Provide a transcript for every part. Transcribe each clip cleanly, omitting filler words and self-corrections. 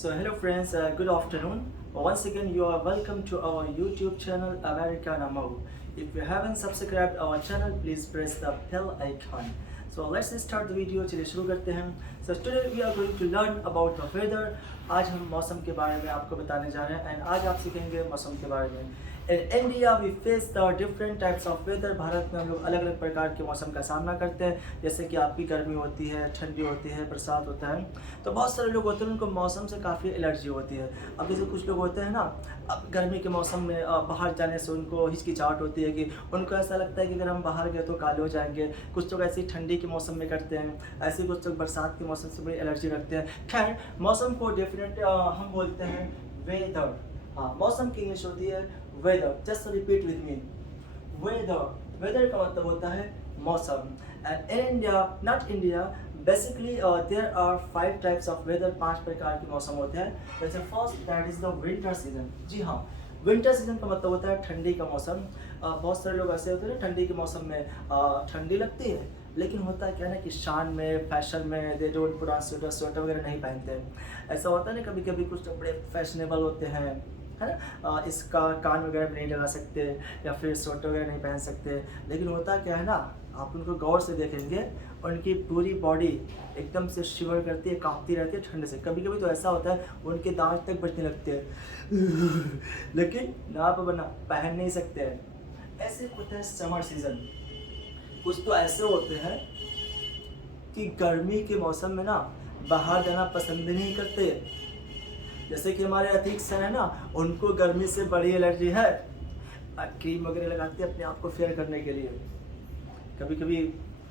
So hello friends, good afternoon. Once again, you are welcome to our YouTube channel American Amau. If you haven't subscribed our channel, please press the bell icon. So let's start the video. चलिए शुरू करते हैं. So today we are going to learn about the weather. आज हम मौसम के बारे में आपको बताने जा रहे हैं and आज आप सीखेंगे मौसम के बारे में. In India we face the different types of weather. Bharat में हम लोग अलग अलग प्रकार के मौसम का सामना करते हैं, जैसे कि आपकी गर्मी होती है, ठंडी होती है, बरसात होता है. तो बहुत सारे लोग होते हैं उनको मौसम से काफ़ी एलर्जी होती है. अब जैसे कुछ लोग होते हैं ना, अब गर्मी के मौसम में बाहर जाने से उनको हिचकिचाहट होती है कि उनको ऐसा लगता है कि अगर हम बाहर गए तो काले हो जाएंगे. कुछ लोग ऐसी ठंडी के मौसम में करते हैं, ऐसे कुछ लोग बरसात के मौसम से बड़ी एलर्जी रखते हैं. खैर, मौसम को डेफिनेट हम बोलते हैं वेदर. हाँ, मौसम की इंग्लिश होती है weather. Just repeat with me, weather. Weather का मतलब होता है मौसम. And in India, not India, basically there are 5 types of weather. 5 प्रकार के मौसम होते हैं. जैसे first that is the winter season. जी हाँ, विंटर सीजन का मतलब होता है ठंडी का मौसम. बहुत सारे लोग ऐसे होते हैं ना, ठंडी के मौसम में ठंडी लगती है, लेकिन होता है क्या ना कि शान में, फैशन में they don't put on sweater वगैरह नहीं पहनते हैं. ऐसा होता है ना, कभी कभी कुछ बड़े फैशनेबल होते हैं, है ना, इसका कान वगैरह भी नहीं लगा सकते या फिर स्वेटर वगैरह नहीं पहन सकते. लेकिन होता क्या है ना, आप उनको गौर से देखेंगे, उनकी पूरी बॉडी एकदम से शिवर करती है, कांपती रहती है ठंड से. कभी कभी तो ऐसा होता है उनके दांत तक बजने लगते हैं लेकिन ना बना पहन नहीं सकते हैं. ऐसे होता है समर सीजन. कुछ तो ऐसे होते हैं कि गर्मी के मौसम में ना बाहर जाना पसंद नहीं करते. जैसे कि हमारे अतीक सर है ना, उनको गर्मी से बड़ी एलर्जी है. क्रीम वगैरह लगाते हैं अपने आप को फेयर करने के लिए. कभी कभी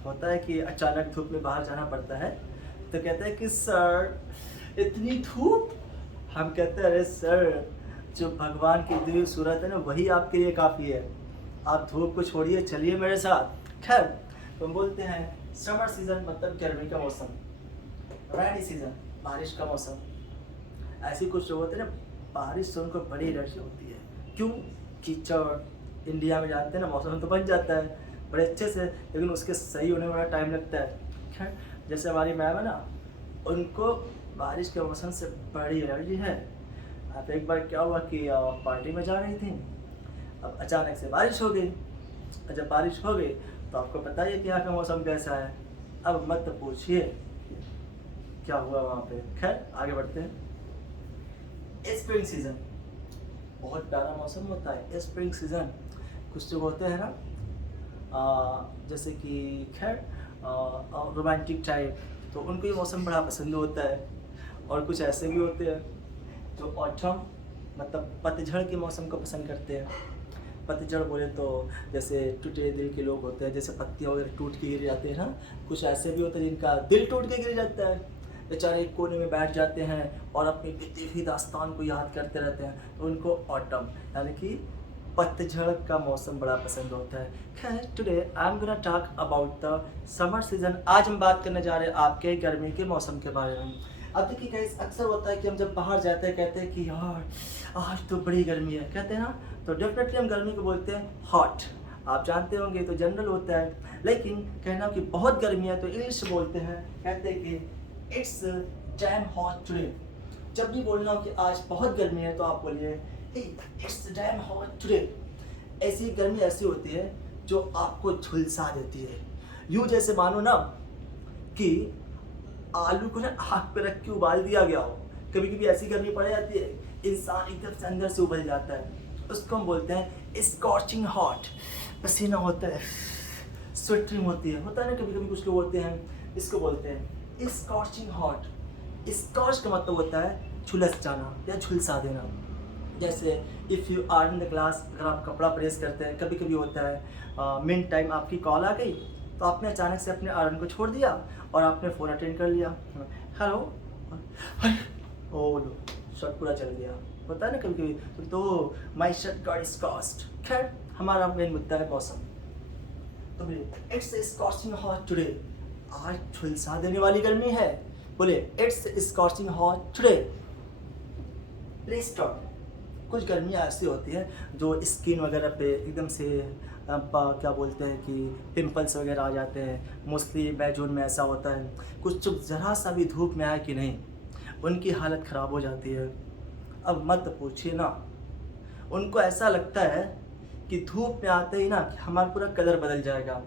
होता है कि अचानक धूप में बाहर जाना पड़ता है, तो कहते हैं कि सर इतनी धूप. हम कहते हैं अरे सर, जो भगवान की दी हुई सूरत है ना, वही आपके लिए काफ़ी है. आप धूप को छोड़िए, चलिए मेरे साथ. खैर, तो हम बोलते हैं समर सीजन मतलब गर्मी का मौसम. रेनी सीजन बारिश का मौसम. ऐसे कुछ लोग होते हैं ना, बारिश से उनको बड़ी एलर्जी होती है. क्यों? कीचड़. इंडिया में जानते हैं ना, मौसम तो बन जाता है बड़े अच्छे से, लेकिन उसके सही होने में बड़ा टाइम लगता है. खैर, जैसे हमारी मैम है ना, उनको बारिश के मौसम से बड़ी एलर्जी है. अब एक बार क्या हुआ कि पार्टी में जा रही थी, अब अचानक से बारिश हो गई. और जब बारिश हो गई तो आपको पता ही है कि यहाँ का मौसम कैसा है. अब मत पूछिए क्या हुआ वहाँ पे. खैर, आगे बढ़ते हैं. स्प्रिंग सीजन बहुत प्यारा मौसम होता है. स्प्रिंग सीजन कुछ लोग होते हैं ना, जैसे कि खैर रोमांटिक टाइप, तो उनको ये मौसम बड़ा पसंद होता है. और कुछ ऐसे भी होते हैं जो ऑटम मतलब पतझड़ के मौसम को पसंद करते हैं. पतझड़ बोले तो जैसे टूटे दिल के लोग होते हैं, जैसे पत्तियाँ वगैरह टूट के गिर जाते हैं ना. कुछ ऐसे भी होते हैं जिनका दिल टूट के गिर जाता है, बेचारे एक कोने में बैठ जाते हैं और अपनी बीती हुई दास्तान को याद करते रहते हैं. तो उनको ऑटम यानी कि पतझड़ का मौसम बड़ा पसंद होता है. खैर, today I am gonna talk about the summer season. आज हम बात करने जा रहे हैं आपके गर्मी के मौसम के बारे में. अब देखिए गाइस, अक्सर होता है कि हम जब बाहर जाते हैं कहते हैं कि यार आज तो बड़ी गर्मी है, कहते हैं ना, तो डेफिनेटली हम गर्मी को बोलते हैं हॉट. आप जानते होंगे तो जनरल होता है, लेकिन कहना कि बहुत गर्मी है तो इंग्लिश बोलते हैं, कहते हैं कि इट्स डैम हॉट टुडे. जब भी बोलना हो कि आज बहुत गर्मी है तो आप बोलिए इट्स डैम हॉट टुडे. ऐसी गर्मी ऐसी होती है जो आपको झुलसा देती है. यूँ जैसे मानो ना कि आलू को ना आग पे रख के उबाल दिया गया हो. कभी कभी ऐसी गर्मी पड़ जाती है, इंसान एकदम से अंदर से उबल जाता है. उसको हम बोलते हैं स्कॉचिंग हॉट. पसीना होता है, स्वेटिंग होती है, होता है ना कभी कभी कुछ लोग होते हैं. इसको बोलते हैं स्कॉचिंग हॉट. स्कॉच का मतलब होता है झुलस जाना या झुलसा देना. जैसे if you are in the class, अगर आप कपड़ा प्रेस करते हैं, कभी कभी होता है मिन टाइम आपकी कॉल आ गई, तो आपने अचानक से अपने आयरन को छोड़ दिया और आपने फ़ोन अटेंड कर लिया. हेलो, ओ लो, शर्ट पूरा चल गया. होता है ना कभी कभी, तो माई शर्ट गॉट स्कॉच्ड. खैर, हमारा मेन मुद्दा है मौसम. तो बोले इट्स स्कॉचिंग हॉट टुडे. आज झुलसा देने वाली गर्मी है. बोले it's scorching hot today. Please stop. कुछ गर्मियाँ ऐसी होती हैं जो स्किन वगैरह पे एकदम से क्या बोलते हैं कि पिंपल्स वगैरह आ जाते हैं. मोस्टली मई जून में ऐसा होता है. कुछ ज़रा सा भी धूप में आए कि नहीं, उनकी हालत ख़राब हो जाती है। अब मत पूछिए ना, उनको ऐसा लगता है कि धूप में आते ही ना हमारा पूरा कलर बदल जाएगा।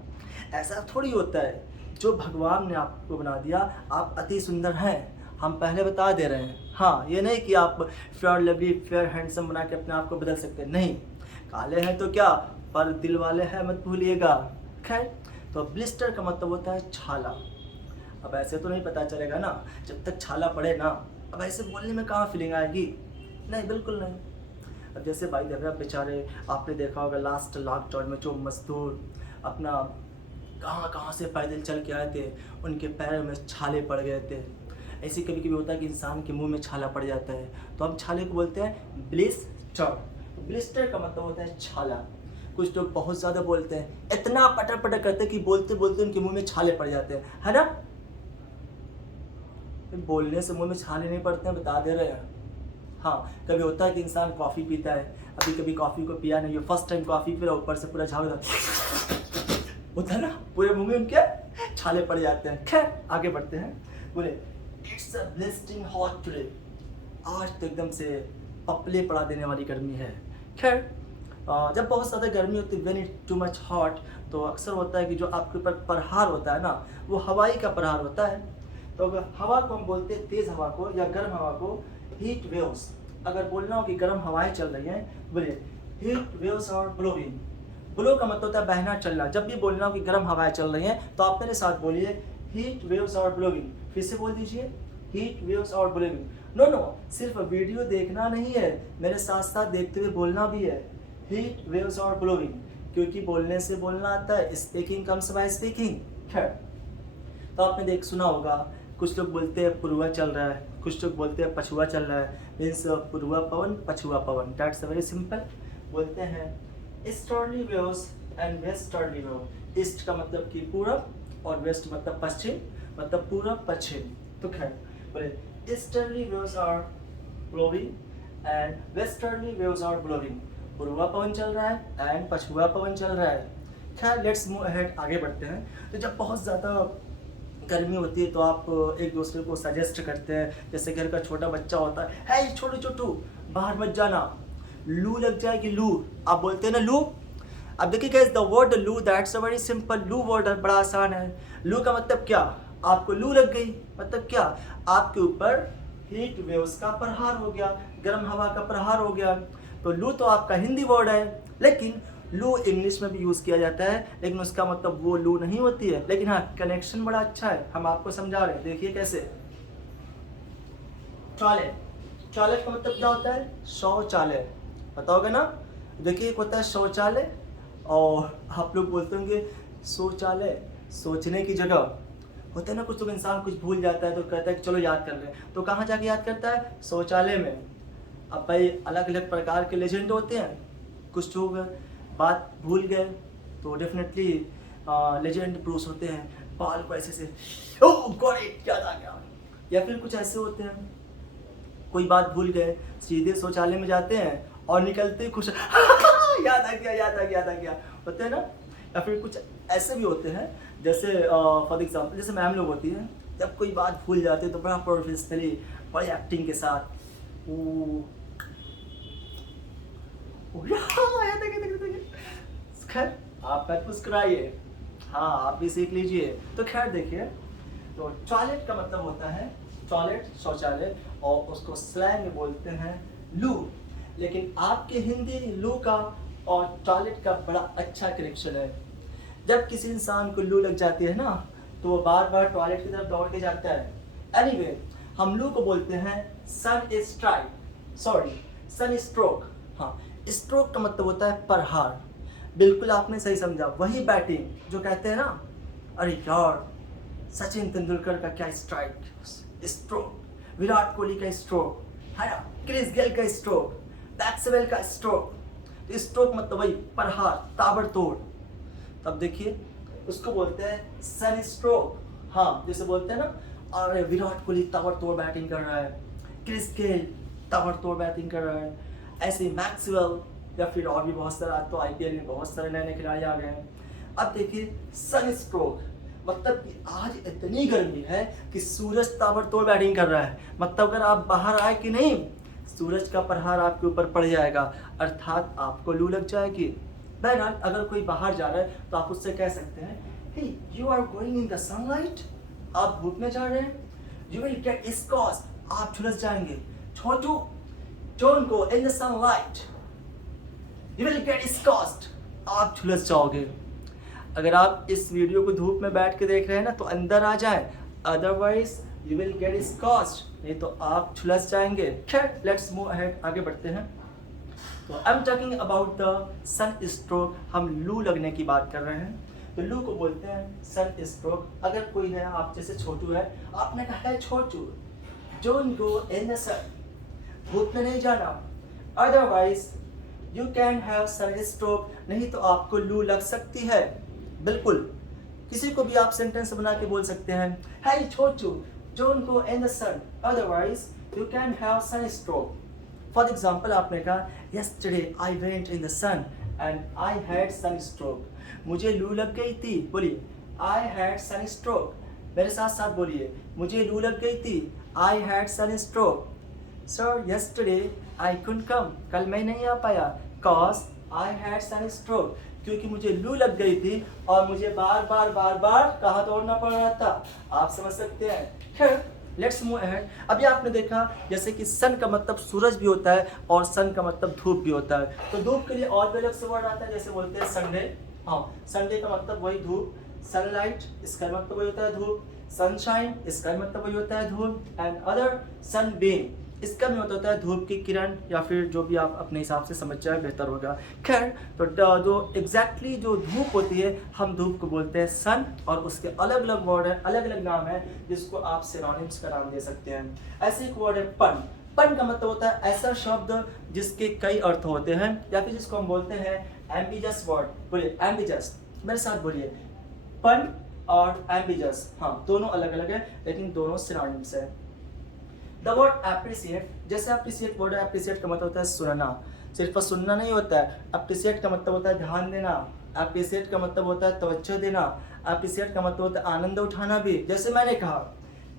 ऐसा थोड़ी होता है, जो भगवान ने आपको बना दिया, आप अति सुंदर हैं, हम पहले बता दे रहे हैं। हाँ, ये नहीं कि आप फेयर लवली फेयर हैंडसम बना के अपने आप को बदल सकते हैं, नहीं। काले हैं तो क्या, पर दिल वाले हैं मत भूलिएगा। खैर, तो ब्लिस्टर का मतलब होता है छाला। अब ऐसे तो नहीं पता चलेगा ना जब तक छाला पड़े ना। अब ऐसे बोलने में कहाँ फीलिंग आएगी, नहीं, बिल्कुल नहीं। अब जैसे भाई देख रहे बेचारे, आपने देखा होगा लास्ट लॉकडाउन में जो मजदूर अपना कहाँ कहाँ से पैदल चल के आए थे, उनके पैरों में छाले पड़ गए थे। ऐसे कभी कभी होता है कि इंसान के मुंह में छाला पड़ जाता है, तो हम छाले को बोलते हैं ब्लिस्टर। ब्लिस्टर का मतलब होता है छाला। कुछ लोग बहुत ज़्यादा बोलते हैं, इतना पटर पटर करते हैं कि बोलते बोलते उनके मुंह में छाले पड़ जाते हैं, है ना। बोलने से मुंह में छाले नहीं पड़ते हैं, बता दे रहे हैं। हाँ, कभी होता है कि इंसान कॉफ़ी पीता है, अभी कभी कॉफ़ी को पिया नहीं, फर्स्ट टाइम कॉफ़ी पी रहा, ऊपर से पूरा झाग होता है ना, पूरे मुंह में उनके छाले पड़ जाते हैं। खैर, आगे बढ़ते हैं। बोले इट्स अ ब्लिस्टिंग हॉट टुडे, आज तो एकदम से पपले पड़ा देने वाली गर्मी है। खैर, जब बहुत ज़्यादा गर्मी होती है, when it too much hot, तो अक्सर होता है कि जो आपके ऊपर प्रहार होता है ना, वो हवाई का प्रहार होता है। तो अगर हवा को हम बोलते हैं, तेज़ हवा को या गर्म हवा को हीट वेव्स। अगर बोलना हो कि गर्म हवाएं चल रही हैं, बोलिए हीट वेव्स और ब्लोइंग। ब्लो का मतलब होता है बहना चलना। जब भी बोलना हो कि गर्म हवाएं चल रही हैं, तो आप मेरे साथ बोलिए हीट वेव्स और ब्लोइंग। फिर से बोल दीजिए हीट वेव्स और ब्लोइंग। नो नो, सिर्फ वीडियो देखना नहीं है, मेरे साथ साथ देखते हुए बोलना भी है, हीट वेव्स और ब्लोइंग। क्योंकि बोलने से बोलना आता है, स्पीकिंग कम्स बाय स्पीकिंग। खैर, तो आपने सुना होगा, कुछ लोग बोलते हैं पुरवा चल रहा है, कुछ लोग बोलते हैं पछुआ चल रहा है। मीन्स पुरवा पवन पछुआ पवन, दैट्स वेरी सिंपल। बोलते हैं easterly waves and westerly wave. East का मतलब कि पूरब और वेस्ट मतलब पश्चिम, मतलब पूरब पश्चिम। तो खैर, बोले easterly waves are blowing and westerly waves are blowing. पूर्वा पवन चल रहा है एंड पछुआ पवन चल रहा है। खैर, लेट्स मूव अहेड, आगे बढ़ते हैं। तो जब बहुत ज़्यादा गर्मी होती है तो आप एक दूसरे को सजेस्ट करते हैं, जैसे घर का छोटा बच्चा होता है, हे छोटू छोटू बाहर मत जाना, लू लग जाएगी, लू। आप बोलते हैं ना लू। अब देखिए गाइस, द वर्ड लू, दैट्स अ वेरी सिंपल। लू वर्ड बड़ा आसान है। लू का मतलब क्या, आपको लू लग गई, मतलब क्या, आपके ऊपर हीट वेव्स का प्रहार हो गया, गर्म हवा का प्रहार हो गया। तो लू तो आपका हिंदी वर्ड है, लेकिन लू इंग्लिश में भी यूज़ किया जाता है, लेकिन उसका मतलब वो लू नहीं होती है। लेकिन हाँ, कनेक्शन बड़ा अच्छा है, हम आपको समझा रहे हैं, देखिए कैसे। टॉयलेट, टॉयलेट का मतलब क्या होता है, शौचालय, पता होगा ना। देखिए, एक होता है शौचालय, और आप लोग बोलते होंगे शौचालय, सोचने की जगह। होता है ना, कुछ लोग इंसान कुछ भूल जाता है तो कहता है कि चलो याद कर लें, तो कहाँ जाके याद करता है, शौचालय में। अब भाई अलग अलग प्रकार के लेजेंड होते हैं, कुछ लोग बात भूल गए तो डेफिनेटली लेजेंड ब्रूस होते हैं, बाल को ऐसे से ओह गॉट इट, याद आ गया। या फिर कुछ ऐसे होते हैं, कोई बात भूल गए, सीधे शौचालय में जाते हैं और निकलते ही खुश याद आ गया, याद आ गया, याद आ गया, होते हैं ना। या फिर कुछ ऐसे भी होते हैं, जैसे फॉर एग्जाम्पल, जैसे मैम लोग होती हैं, जब कोई बात भूल जाते हैं तो बड़ा प्रोफेशनली, बड़ी एक्टिंग के साथ खैर, आप मत मुस्कुराइए, हाँ आप भी सीख लीजिए। तो खैर देखिए, तो टॉयलेट का मतलब होता है टॉयलेट, शौचालय, और उसको स्लैंग में बोलते हैं लू। लेकिन आपके हिंदी लू का और टॉयलेट का बड़ा अच्छा कनेक्शन है। जब किसी इंसान को लू लग जाती है ना, तो वो बार बार टॉयलेट की तरफ दौड़ के जाता है। एनीवे, हम लू को बोलते हैं सन स्ट्राइक, सॉरी सन स्ट्रोक। हाँ, स्ट्रोक का मतलब होता है प्रहार। बिल्कुल आपने सही समझा, वही बैटिंग जो कहते हैं ना, अरे यार सचिन तेंदुलकर का क्या स्ट्राइक, स्ट्रोक, विराट कोहली का स्ट्रोक है ना, क्रिस गेल का स्ट्रोक, मैक्सवेल का स्ट्रोक। तो स्ट्रोक मतलब वही प्रहार, ताबड़तोड़। तब देखिए, उसको बोलते हैं सन स्ट्रोक। हाँ, जैसे बोलते हैं ना, अरे विराट कोहली ताबड़तोड़ बैटिंग कर रहा है, क्रिस गेल ताबड़तोड़ बैटिंग कर रहा है, ऐसे मैक्सवेल, या फिर और भी बहुत सारा। तो आईपीएल में बहुत सारे नए नए खिलाड़ी आ गए हैं। अब देखिए सन स्ट्रोक, मतलब कि आज इतनी गर्मी है कि सूरज ताबड़तोड़ बैटिंग कर रहा है। मतलब अगर आप बाहर आए कि नहीं, सूरज का प्रहार आपके ऊपर पड़ जाएगा, अर्थात आपको लू लग जाएगी। बहरहाल अगर कोई बाहर जा रहा है तो आप उससे कह सकते हैं, hey you are going in the sunlight, आप धूप में जा रहे हैं। यू विल गेट स्कॉच, आप झुलस जाएंगे। Chhotu, don't go in the sunlight, you will get scorched, आप झुलस जाओगे। अगर आप इस वीडियो को धूप में बैठ के देख रहे हैं ना तो अंदर आ जाए, अदरवाइज यू विल गेट स्कॉच्ड, नहीं तो आप झुलस जाएंगे। खैर लेट्स मूव अहेड, आगे बढ़ते हैं। तो I am talking about the sun stroke, हम लू लगने की बात कर रहे हैं। तो लू को बोलते हैं सन स्ट्रोक। अगर कोई है, आप जैसे छोटू है, आपने कहा है छोटू डोंट गो इन द सन, धूप में नहीं जाना, otherwise you can have sun stroke, नहीं तो आपको लू लग सकती है। बिल्कुल किसी को भी आप सेंटेंस बना के बोल सकते हैं, hey Chhotu don't go in the sun, otherwise you can have sun stroke. For example आपने कहा, yesterday I went in the sun and I had sunstroke, मुझे लू लग गई थी। बोलिए I had sunstroke, मेरे साथ साथ बोलिए, मुझे लू लग गई थी, I had sunstroke। Sir yesterday I couldn't come, कल मैं नहीं आ पाया, cause I had sunstroke, क्योंकि मुझे लू लग गई थी और मुझे बार बार कहाँ दौड़ना पड़ रहा था। आप समझ सकते हैं। खैर लेट्स मूव अहेड। अभी आपने देखा जैसे कि सन का मतलब सूरज भी होता है और सन का मतलब धूप भी होता है। तो धूप के लिए और भी अलग से वर्ड आता है, जैसे बोलते हैं संडे। हाँ, संडे का मतलब वही धूप, सनलाइट इसका मतलब वही होता है धूप, सनशाइन इसका मतलब वही होता है धूप, एंड अदर सनबीम इसका भी मतलब होता है धूप की किरण, या फिर जो भी आप अपने हिसाब से समझ जाए बेहतर होगा। खैर तो जो एग्जैक्टली जो धूप होती है, हम धूप को बोलते हैं सन, और उसके अलग अलग वर्ड है, अलग अलग नाम है, जिसको आप सिनोनिम्स का नाम दे सकते हैं। ऐसे एक वर्ड है पन। पन का मतलब होता है ऐसा शब्द जिसके कई अर्थ होते हैं, या फिर जिसको हम बोलते हैं एम्बिगस वर्ड। बोलिए एम्बिगस, मेरे साथ बोलिए, पन और एम्बिगस, हाँ दोनों अलग अलग है लेकिन दोनों सिनोनिम्स है। द वर्ड एप्रिसिएट, जैसे एप्रिसिएट वर्ड है, एप्रिसिएट का मतलब होता है सुनना, सिर्फ सुनना नहीं होता है। एप्रिसिएट का मतलब होता है ध्यान देना, एप्रिसिएट का मतलब होता है तवज्जो देना, एप्रिसिएट का मतलब होता है आनंद उठाना भी। जैसे मैंने कहा,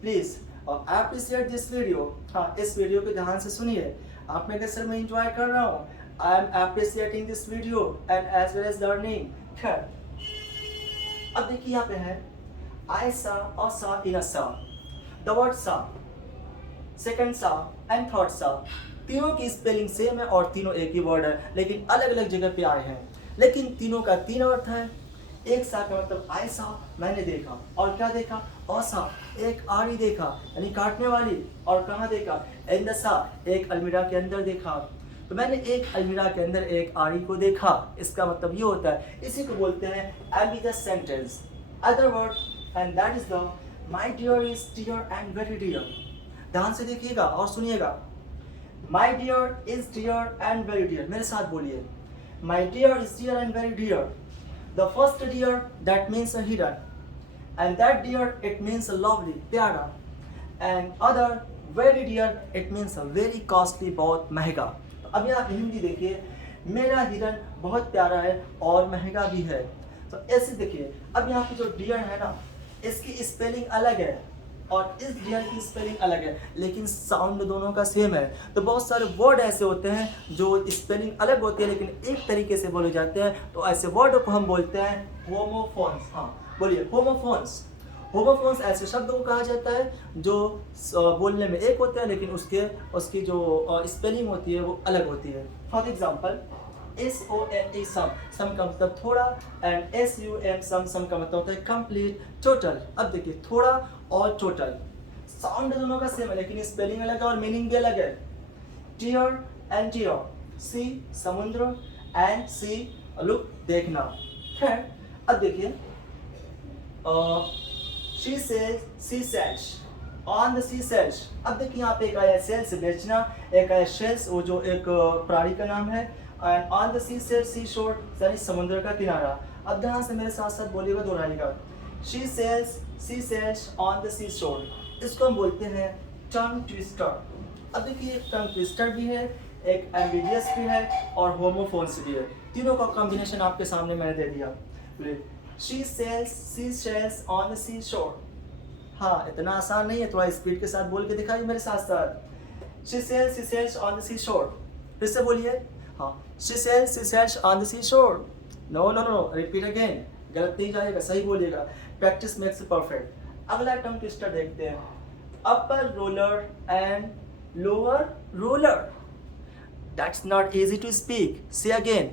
प्लीज एप्रिसिएट दिस वीडियो, हाँ इस वीडियो को ध्यान से सुनिए। आपने कहा सर मैं इंजॉय कर रहा हूँ, I am appreciating this video and as well as learning. खैर अब देखिए यहाँ पे है आई सा और सा इन अ सा, द वर्ड सा, सेकंड सा एंड थर्ड सा, तीनों की स्पेलिंग सेम है और तीनों एक ही वर्ड है, लेकिन अलग अलग जगह पे आए हैं, लेकिन तीनों का तीन अर्थ है। एक सा का मतलब आई सा, मैंने देखा, और क्या देखा, औसा, एक आरी देखा यानी काटने वाली, और कहाँ देखा, इन द सा, एक अलमीरा के अंदर देखा। तो मैंने एक अलमीरा के अंदर एक आरी को देखा, इसका मतलब ये होता है, इसी को बोलते हैं ambiguous sentence. Other word and that is the my deer is dear and very dear. ध्यान से देखिएगा और सुनिएगा, my deer is dear and very dear, मेरे साथ बोलिए, my deer is dear and very dear. The first deer that means a hidden, and that dear it means a lovely, प्यारा, and other very dear it means a very costly, बहुत महंगा। अभी आप हिंदी देखिए, मेरा हिरन बहुत प्यारा है और महंगा भी है। तो ऐसे देखिए, अब यहाँ पे जो डियर है ना, इसकी स्पेलिंग अलग है और इस डियर की स्पेलिंग अलग है, लेकिन साउंड दोनों का सेम है। तो बहुत सारे वर्ड ऐसे होते हैं जो स्पेलिंग अलग होती है लेकिन एक तरीके से बोले जाते हैं, तो ऐसे वर्ड को हम बोलते हैं होमोफोन्स। हाँ बोलिए होमोफोन्स। होमोफोन्स ऐसे शब्द को कहा जाता है जो बोलने में एक होते हैं लेकिन उसकी जो स्पेलिंग होती है वो अलग होती है। फॉर एग्जाम्पल SOME सम, सम का मतलब थोड़ा, एंड SUM सम का मतलब होता है कंप्लीट, टोटल। अब देखिए थोड़ा और टोटल, साउंड दोनों का सेम है लेकिन स्पेलिंग अलग है और मीनिंग भी अलग है। डियर एंड डियर, सी समुद्र, एंड सी लुक देखना। खैर अब देखिए, she sells on the sea sells. अब देखिए यहाँ पे एक आया सेल्स बेचना, एक आया शेल्स वो जो एक प्राणी का नाम है, and on the sea sells sea shore यानी समुद्र का किनारा। अब ध्यान से मेरे साथ साथ बोलिएगा, दोहराइएगा, she sells on the sea शोर। इसको हम बोलते हैं टंग ट्विस्टर। अब देखिए एक टंग ट्विस्टर भी है, एक एम्बिगियस भी है और होमोफोन्स भी है। तीनों का कॉम्बिनेशन आपके सामने मैंने दे दिया। She sells sea shells on the sea shore. हाँ, इतना आसान नहीं है, थोड़ा स्पीड के साथ बोल के दिखाइए मेरे साथ साथ। She sells on the sea shore. फिर से बोलिए। हाँ, she sells on the sea shore. No no no, repeat again, गलत नहीं जाएगा, सही बोलिएगा। Practice makes perfect. अगला टंग ट्विस्टर देखते हैं। Upper roller and lower roller. That's not easy to speak, say again.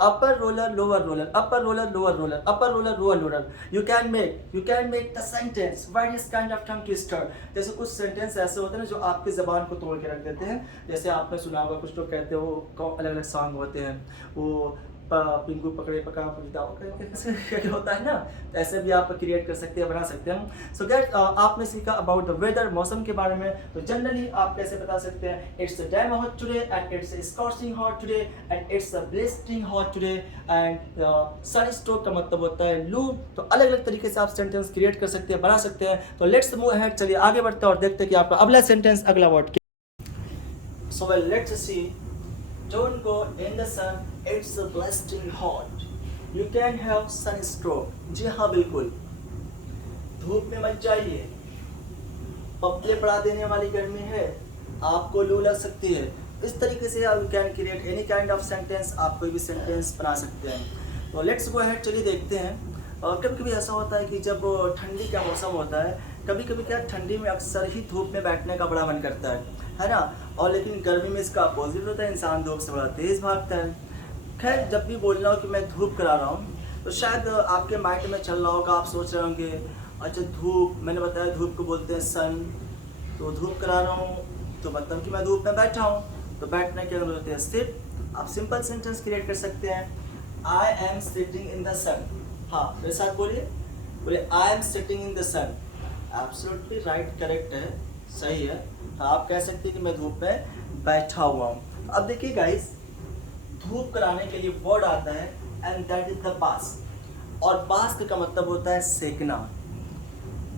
upper roller lower roller, upper roller lower roller, upper roller lower roller. You can make the sentence various kind of tongue twister. जैसे कुछ sentence ऐसे होते हैं ना जो आपकी जबान को तोड़ के रख देते हैं। जैसे आपने सुना होगा, कुछ लोग कहते हैं वो अलग अलग सॉन्ग होते हैं, वो पिंगू पकड़े पका पपीता क्या होता है ना, तो ऐसे भी आप क्रिएट कर सकते हैं, बना सकते हैं। सो दैट आपने सीखा अबाउट द वेदर, मौसम के बारे में। तो जनरली आप कैसे बता सकते हैं, it's damn hot today and it's scorching hot today and it's blistering hot today and sun stroke का मतलब होता है लू। तो अलग अलग तरीके से आप सेंटेंस क्रिएट कर सकते हैं, बना सकते हैं। तो लेट्स मूव अहेड, चलिए आगे बढ़ते हैं और देखते हैं कि आपका अगला सेंटेंस, अगला वर्ड क्या। So well, let's see. Don't go in the sun, it's blasting hot. You can have sunstroke. जी हाँ, बिल्कुल, धूप में मत जाइए, पपले पड़ा देने वाली गर्मी है, आपको लू लग सकती है। इस तरीके से आप can create any kind of sentence, आप कोई भी सेंटेंस बना सकते हैं। तो लेट्स गो अहेड, चलिए देखते हैं। कभी कभी ऐसा होता है कि जब ठंडी का मौसम होता है, कभी कभी क्या ठंडी में अक्सर ही धूप में बैठने का बड़ा मन करता है ना। और लेकिन गर्मी में इसका अपोजिट होता है, इंसान धूप से बड़ा तेज़ भागता है। खैर, जब भी बोलना हो कि मैं धूप करा रहा हूँ, तो शायद आपके माइंड में चल रहा होगा, आप सोच रहे होंगे अच्छा धूप, मैंने बताया धूप को बोलते हैं सन, तो धूप करा रहा हूँ तो मतलब कि मैं धूप में बैठा हूँ। तो बैठने के अंदर होते हैं सिट। आप सिंपल सेंटेंस क्रिएट कर सकते हैं, I am sitting in the sun. हाँ, मेरे साथ बोलिए I am sitting in the sun. Absolutely right, correct है, सही है। आप कह सकते हैं कि मैं धूप में बैठा हुआ हूँ। अब देखिए गाइस, धूप कराने के लिए वर्ड आता है and that is the bask. और बास्क का मतलब होता है सेकना।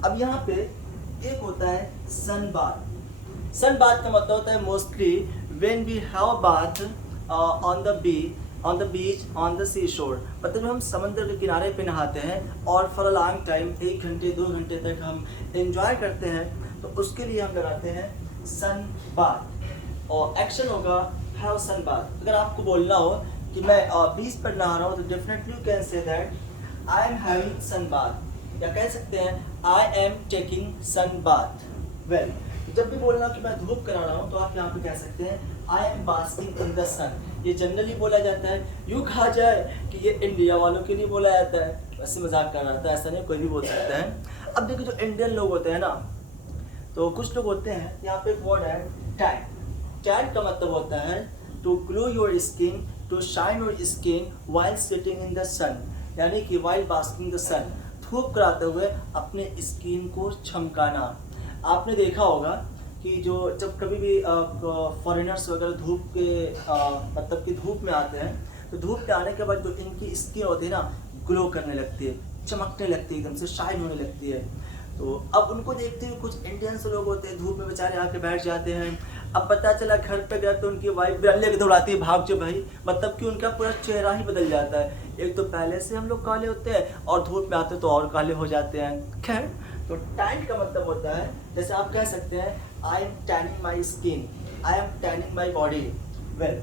अब यहाँ पे एक होता है सन बाथ। सन बाथ का मतलब होता है mostly when we have bath on the beach on the sea shore. मतलब हम समंदर के किनारे पे नहाते हैं और फॉर अ लॉन्ग टाइम, 1 घंटे 2 घंटे तक हम एंजॉय करते हैं, तो उसके लिए हम लगाते हैं सन बाथ। और एक्शन होगा हैव सन बाथ। अगर आपको बोलना हो कि मैं बीच पर नहा रहा हूँ, तो definitely you can say that I am having sun bath, या कह सकते हैं I am taking sun bath. Well, जब भी बोलना कि मैं धूप करा रहा हूँ, तो आप यहाँ पे कह सकते हैं I am basking in the sun. ये जनरली बोला जाता है, यूँ कहा जाए कि ये इंडिया वालों के लिए बोला जाता है, वैसे मजाक कर रहा था, ऐसा नहीं, कोई भी बोल सकता है। अब देखिए, जो इंडियन लोग होते हैं ना, तो कुछ लोग होते हैं, यहाँ पे एक वर्ड है टैन। टैन का मतलब होता है to glow your skin, to shine your skin while sitting in the sun, यानी कि वाइल बास्किंग द सन, धूप कराते हुए अपने स्किन को चमकाना। आपने देखा होगा कि जो जब कभी भी फॉरेनर्स वगैरह धूप के मतलब कि धूप में आते हैं, तो धूप में आने के बाद जो इनकी स्किन होती है ना, ग्लो करने लगती है, चमकने लगती है, एकदम से शाइन होने लगती है। तो अब उनको देखते हुए कुछ इंडियंस लोग होते हैं, धूप में बेचारे आके बैठ जाते हैं। अब पता चला घर पे गया तो उनकी वाइफ लेके दौड़ाती है, भाग जो भाई, मतलब कि उनका पूरा चेहरा ही बदल जाता है। एक तो पहले से हम लोग काले होते हैं और धूप में आते तो और काले हो जाते हैं। खैर, तो टैन का मतलब होता है, जैसे आप कह सकते हैं I M tanning my skin, I am tanning my body. Well,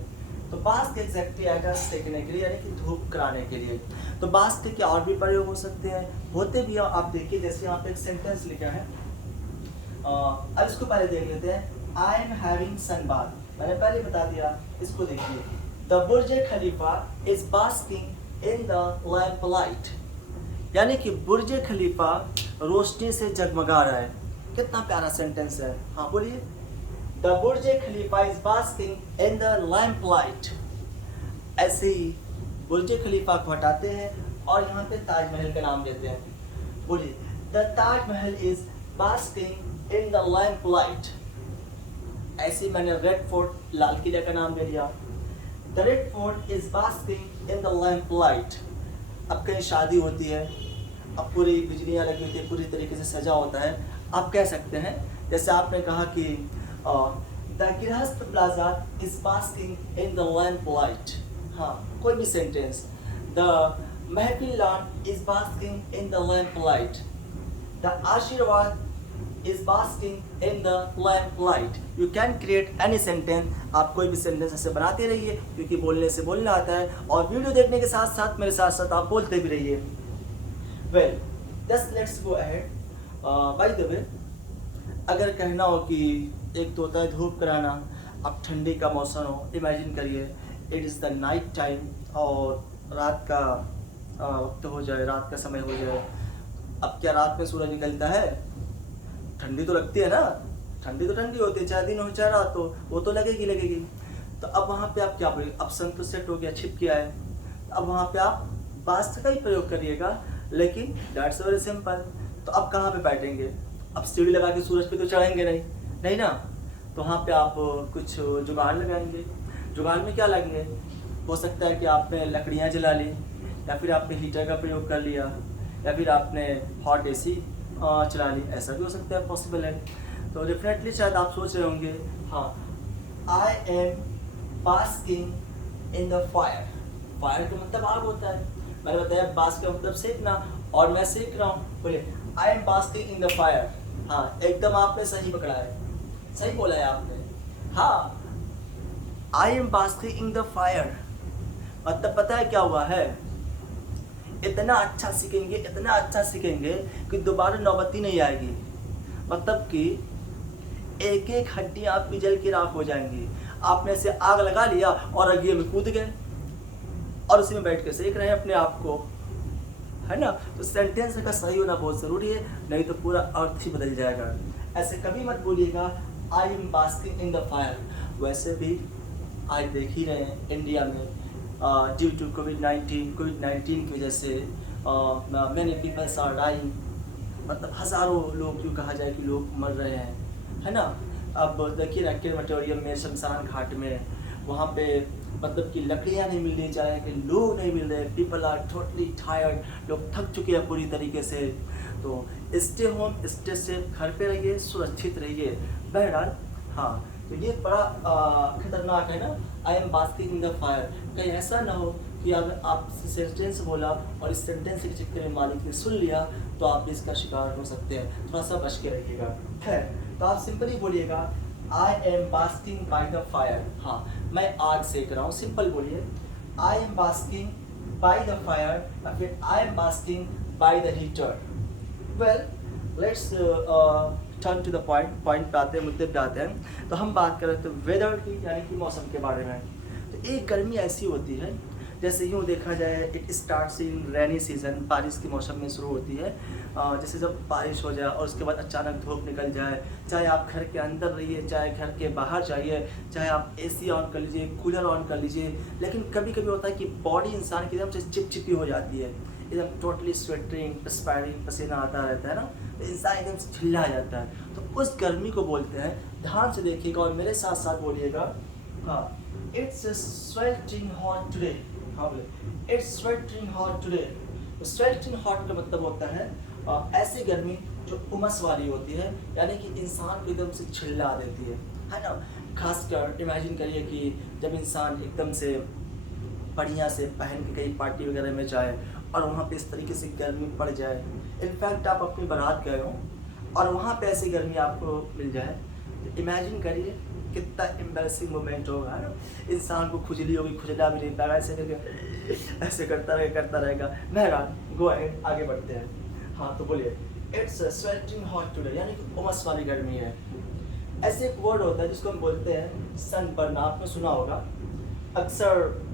तो बास्क एग्जैक्टली आएगा सेकने के लिए, यानी कि धूप कराने के लिए। तो बास्क के क्या और भी प्रयोग हो सकते हैं, होते भी हैं। आप देखिए, जैसे यहाँ पे एक सेंटेंस लिखा है, अब इसको पहले देख लेते हैं। I am having sun bath, मैंने पहले बता दिया। इसको देखिए, the Burj Khalifa is basking in the lamp light, यानी कि बुर्ज खलीफा रोशनी से जगमगा रहा है। कितना प्यारा सेंटेंस है। हाँ बोलिए, the Burj Khalifa is basking in the lamp light. ऐसे ही बुर्ज खलीफा को हटाते हैं और यहाँ पे ताजमहल का नाम देते हैं। बोलिए, the Taj Mahal is basking in the lamp light. ऐसे मैंने रेड फोर्ट, लाल किला का नाम दे दिया। The red fort is basking in the lamp light. अब कहीं शादी होती है, अब पूरी बिजलियाँ लगी होती है, पूरी तरीके से सजा होता है, आप कह सकते हैं, जैसे आपने कहा कि द गृहस्थ plaza is basking in the lamp light. हाँ, कोई भी सेंटेंस, द महफिल lamp is basking in the lamplight. The Ashirwad is basking in the lamplight. You can create any sentence. आप कोई भी सेंटेंस ऐसे बनाते रहिए, क्योंकि बोलने से बोलना आता है, और वीडियो देखने के साथ साथ मेरे साथ साथ आप बोलते भी रहिए. Well, just let's go ahead. By the way, अगर कहना हो कि एक तो होता है धूप कराना, अब ठंडी का मौसम हो, इमेजिन करिए it is the night time और रात का वक्त हो जाए, रात का समय हो जाए. अब क्या रात में सूरज निकलता है? ठंडी तो लगती है ना, ठंडी तो ठंडी होती है, चाहे दिन हो चाहे रात हो, वो तो लगेगी लगेगी. तो अब वहाँ पे आप क्या बोलेंगे? अब सन तो सेट हो गया, छिप गया है, अब वहाँ पे आप बास्ट का ही प्रयोग करिएगा, लेकिन दैट्स वेरी सिंपल. तो अब कहाँ पे बैठेंगे? अब सीढ़ी लगा के सूरज पे तो चढ़ेंगे नहीं, नहीं ना. तो वहाँ पे आप कुछ जुगाड़ लगाएंगे. जुगाड़ में क्या लगेंगे? हो सकता है कि आपने लकड़ियाँ जला ली, या फिर आपने हीटर का प्रयोग कर लिया, या फिर आपने हॉट एसी चला ली. ऐसा भी हो सकता है, पॉसिबल है. तो डेफिनेटली शायद आप सोच रहे होंगे, हाँ, आई am basking in the fire. Fire का मतलब आग होता है. मैंने बताया बास्क का मतलब सेकना, और मैं सेक रहा हूँ. बोले आई am basking in the fire. हाँ, एकदम आपने सही पकड़ा है, सही बोला है आपने. हाँ, आई am basking in the fire मतलब पता है क्या हुआ है? इतना अच्छा सीखेंगे, इतना अच्छा सीखेंगे कि दोबारा नौबती नहीं आएगी. मतलब कि एक एक हड्डियाँ आपकी जल की राख हो जाएंगी. आपने से आग लगा लिया और अगिए में कूद गए, और उसी में बैठ के सेक रहे हैं अपने आप को, है ना. तो सेंटेंस का सही होना बहुत ज़रूरी है, नहीं तो पूरा अर्थ ही बदल जाएगा. ऐसे कभी मत बोलिएगा I am basking in the fire. वैसे भी आज देख ही रहे हैं इंडिया में ड्यू टू कोविड-19 की वजह से मैनी पीपल्स आर डाइंग. मतलब हज़ारों लोग, जो कहा जाए कि लोग मर रहे हैं, है ना. अब देखिए ना, क्रेमेटोरियम में, शमशान घाट में, वहाँ पे मतलब कि लकड़ियाँ नहीं मिल रही, चाहे कि लोग नहीं मिल रहे. People are totally tired. लोग थक चुके हैं पूरी तरीके से. तो स्टे होम, स्टे सेफ, घर पे रहिए, सुरक्षित रहिए. बहरहाल हाँ, तो ये बड़ा खतरनाक है ना, आई am basking in the fire. कहीं ऐसा ना हो कि अगर आप सेंटेंस बोला और इस सेंटेंस के चक्कर में मालिक ने सुन लिया, तो आप भी इसका शिकार हो सकते हैं. थोड़ा सा बच के रखिएगा. है तो आप सिंपली बोलिएगा I am basking by the fire. हाँ, मैं आग सेक रहा हूँ. सिंपल बोलिए I am basking by the fire, या फिर I am basking by the heater. Well, let's turn to the point पे आते हैं, मुद्दे पे आते हैं. तो हम बात कर रहे थे वेदर की, यानी कि मौसम के बारे में. तो एक गर्मी ऐसी होती है, जैसे यूँ देखा जाए it starts in rainy season. बारिश के मौसम में शुरू होती है. जैसे जब बारिश हो जाए और उसके बाद अचानक धूप निकल जाए, चाहे आप घर के अंदर रहिए, चाहे घर के बाहर जाइए, चाहे आप एसी ऑन कर लीजिए, कूलर ऑन कर लीजिए, लेकिन कभी कभी होता है कि बॉडी इंसान की एकदम से चिपचिपी हो जाती है, एकदम टोटली स्वेटिंग, परस्पायरिंग, पसीना आता रहता है ना, तो इंसान एकदम से चिल्ला जाता है. तो उस गर्मी को बोलते हैं. ध्यान से देखिएगा और मेरे साथ साथ बोलिएगा. हाँ, इट्स स्वेटिंग हॉट टुडे. हाँ बोले it's sweating hot today. Sweating hot का मतलब होता है ऐसी गर्मी जो उमस वाली होती है, यानी कि इंसान को एकदम से चिल्ला देती है ना. खासकर इमेजिन करिए कि जब इंसान एकदम से बढ़िया से पहन के कहीं पार्टी वगैरह में जाए और वहाँ पे इस तरीके से गर्मी पड़ जाए. इनफैक्ट आप अपनी बारात गए हो और वहाँ पे ऐसी गर्मी आपको मिल जाए, तो इमेजिन करिए कितना एम्बैरेसिंग मोमेंट होगा ना. इंसान को खुजली होगी, खुजला भी नहीं पाएगा, ऐसे करता रहेगा. बहरहाल गो अहेड, आगे बढ़ते हैं. हाँ, तो बोलिए इट्स स्वेटिंग हॉट टुडे, यानी कि उमस वाली गर्मी है. ऐसे एक वर्ड होता है जिसको हम बोलते हैं सनबर्न. आपने सुना होगा. अक्सर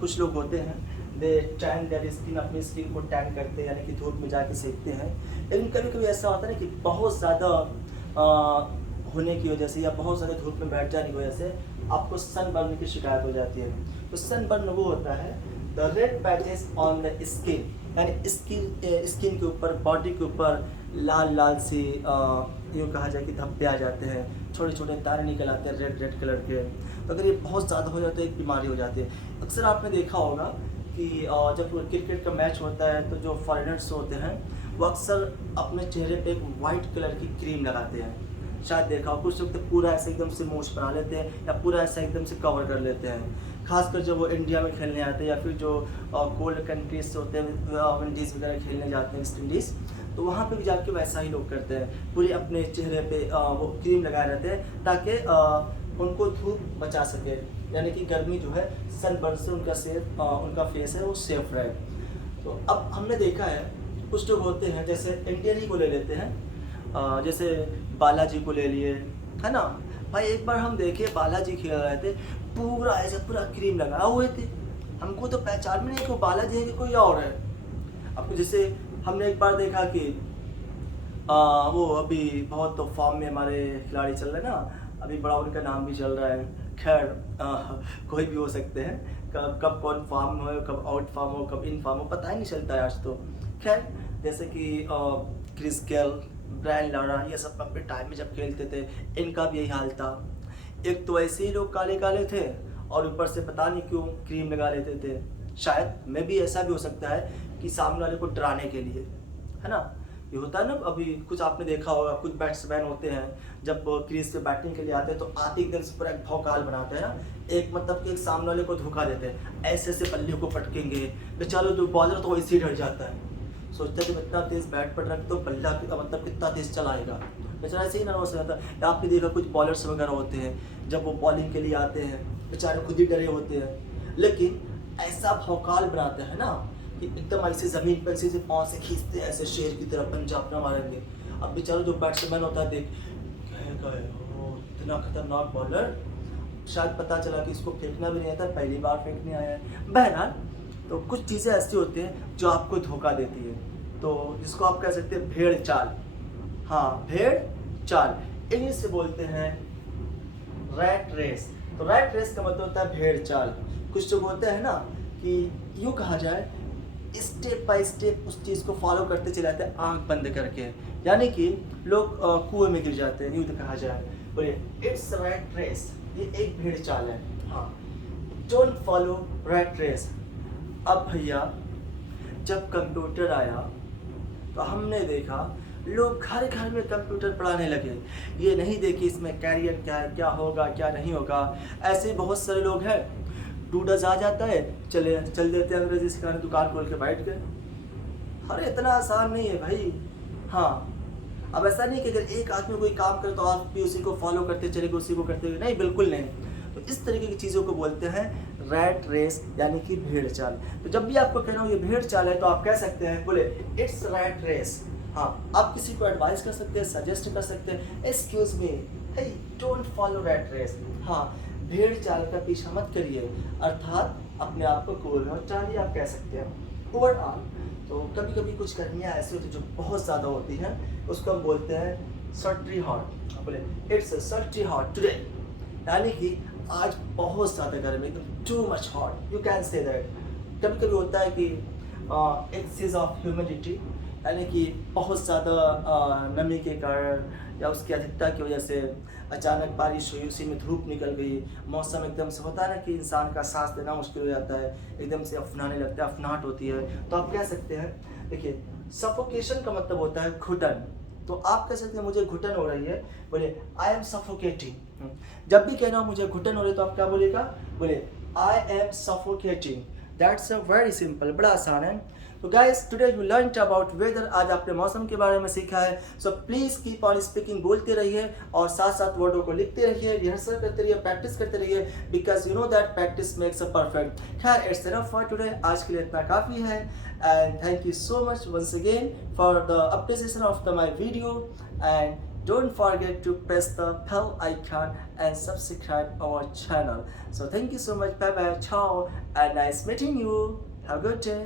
कुछ लोग होते हैं दे टैन देयर स्किन, अपनी स्किन को टैन करते हैं, यानी कि धूप में जाके सेकते हैं. लेकिन कभी कभी ऐसा होता है ना कि बहुत ज़्यादा होने की वजह से या बहुत ज़्यादा धूप में बैठ जाने की वजह से आपको सनबर्न की शिकायत हो जाती है. तो सनबर्न वो होता है the red patches on the skin, यानी स्किन के ऊपर, बॉडी के ऊपर लाल लाल से यूँ कहा जाए कि धब्बे आ जाते हैं, छोटे छोटे तारे निकल आते हैं रेड कलर के. तो अगर ये बहुत ज़्यादा हो जाता है, एक बीमारी हो जाती है. अक्सर आपने देखा होगा कि जब क्रिकेट का मैच होता है तो जो फॉरेनर्स होते हैं वो अक्सर अपने चेहरे पे एक वाइट कलर की क्रीम लगाते हैं. शायद देखा हो, कुछ लोग तो पूरा ऐसे एकदम से मूंछ बना लेते हैं या पूरा ऐसा एकदम से कवर कर लेते हैं. खासकर जब वो इंडिया में खेलने आते हैं या फिर जो कोल्ड कंट्रीज से होते हैं, विंडीज़ वगैरह खेलने जाते हैं, वेस्ट इंडीज़, तो वहाँ पे भी जाके वैसा ही लोग करते हैं, पूरे अपने चेहरे पे वो क्रीम लगाए रहते हैं ताकि उनको धूप बचा सके, यानी कि गर्मी जो है सनबर्न से उनका फेस है वो सेफ रहे। तो अब हमने देखा है कुछ लोग होते हैं, जैसे इंडियन ही को ले लेते हैं, जैसे बालाजी को ले लिए, है ना भाई। एक बार हम देखे बालाजी खेल रहे थे, पूरा ऐसे पूरा क्रीम लगाए हुए थे, हमको तो पहचान में नहीं कि वो बालाजी है कि कोई और है। अब जैसे हमने एक बार देखा कि वो अभी बहुत तो फॉर्म में हमारे खिलाड़ी चल रहे हैं ना, अभी बड़ा उनका नाम भी चल रहा है, खैर कोई भी हो सकते हैं, कब कौन फॉर्म में हो, कब आउट फॉर्म हो, कब इन फॉर्म हो, पता ही नहीं चलता है आज तो। खैर जैसे कि क्रिस गेल, ब्रायन लारा, ये सब अपने टाइम में जब खेलते थे इनका भी यही हाल था। एक तो ऐसे ही लोग काले काले थे और ऊपर से पता नहीं क्यों क्रीम लगा लेते थे। शायद में भी ऐसा भी हो सकता है कि सामने वाले को डराने के लिए, है ना। ये होता है ना, अभी कुछ आपने देखा होगा, कुछ बैट्समैन होते हैं जब क्रीज पे बैटिंग के लिए आते हैं तो आते एकदम से पूरा एक भौकाल बनाते हैं ना, एक मतलब कि एक सामने वाले को धोखा देते हैं, ऐसे ऐसे बल्ले को पटकेंगे, बेचारा जो बॉलर तो वैसे ही डर जाता है, सोचता है कि इतना तेज बैट पट रहा है तो बल्ला मतलब कितना तेज चलाएगा, बेचारा ऐसे ही नर्वस हो जाता है। आपने देखा कुछ बॉलर्स वगैरह होते हैं जब वो बॉलिंग के लिए आते हैं बेचारे खुद ही डरे होते हैं, लेकिन ऐसा भौकाल बनाते हैं ना कि एकदम ऐसे ज़मीन पर ऐसे पाँव से खींचते हैं, ऐसे शेर की तरह पंजा अपना मारेंगे। अब बेचारा जो बैट्समैन होता है देख इतना खतरनाक बॉलर, शायद पता चला कि इसको फेंकना भी नहीं आता, पहली बार फेंकने आया है। बहरहाल तो कुछ चीज़ें ऐसी होती हैं जो आपको धोखा देती है, तो जिसको आप कह सकते हैं भेड़ चाल। हाँ, भेड़ चाल इंग्लिश से बोलते हैं रैट रेस। तो रैट रेस का मतलब होता है भेड़ चाल। कुछ लोग होते हैं ना कि यूँ कहा जाए स्टेप बाय स्टेप उस चीज़ को फॉलो करते चले जाते हैं आंख बंद करके, यानी कि लोग कुएं में गिर जाते हैं, यूँ तो कहा जाए। बोलिए इट्स रैट रेस, ये एक भेड़ चाल है। हाँ, डोंट फॉलो रैट रेस। अब भैया जब कंप्यूटर आया तो हमने देखा लोग घर घर में कंप्यूटर पढ़ाने लगे, ये नहीं देखे इसमें कैरियर क्या है, क्या होगा क्या नहीं होगा। ऐसे बहुत सारे लोग हैं, डूडस आ जाता है चल देते हैं अंग्रेजी सिखाने, दुकान खोल के बैठ गए। अरे इतना आसान नहीं है भाई। हाँ, अब ऐसा नहीं कि अगर एक आदमी कोई काम करे तो आप भी उसी को फॉलो करते चलेंगे, उसी को करते हुए, नहीं, बिल्कुल नहीं। तो इस तरीके की चीज़ों को बोलते हैं रैट रेस, यानी कि भेड़ चाल। तो जब भी आपको कहना हो ये भेड़ चाल है तो आप कह सकते हैं, बोले इट्स रैट रेस। हाँ, आप किसी को एडवाइस कर सकते हैं, सजेस्ट कर सकते हैं, excuse me, he don't follow rat race. हाँ, भेड़ चाल का पीछा मत करिए, अर्थात अपने आप को कुएं में डालिए, आप कह सकते हैं। ओवरऑल तो कभी कभी कुछ गर्मियाँ ऐसी होती हैं जो बहुत ज़्यादा होती हैं, उसको हम बोलते हैं सल्ट्री हॉट। बोले इट्स सल्ट्री हॉट टुडे, यानी कि आज बहुत ज़्यादा गर्मी, एकदम too much hot, you can say that. कभी कभी होता है कि एक्सेस ऑफ ह्यूमिडिटी, यानी कि बहुत ज़्यादा नमी के कारण या उसकी अधिकता की वजह से अचानक बारिश हुई, उसी में धूप निकल गई, मौसम एकदम से होता है ना कि इंसान का सांस लेना मुश्किल हो जाता है, एकदम से अफनाने लगता है, अफनाहट होती है। तो आप कह सकते हैं, देखिए सफोकेशन का मतलब होता है घुटन। तो आप कह सकते हैं मुझे घुटन हो रही है, बोले आई एम सफोकेटिंग। जब भी कहना हो मुझे घुटन हो रही है तो आप क्या बोलेगा, बोले I am suffocating. That's a very simple, बड़ा आसान है। तो guys today you learn about whether, आज आपने मौसम के बारे में सीखा है। So please keep on speaking, बोलते रहिए और साथ साथ वर्डों को लिखते रहिए, रिहर्सल करते रहिए, प्रैक्टिस करते रहिए, because you know that practice makes a perfect. खैर इट्स इनफ फॉर टुडे, आज के लिए इतना काफ़ी है। And thank you so much once again for the appreciation of my video, and don't forget to press the bell icon and subscribe our channel. So thank you so much, bye bye, ciao, and nice meeting you. Have a good day.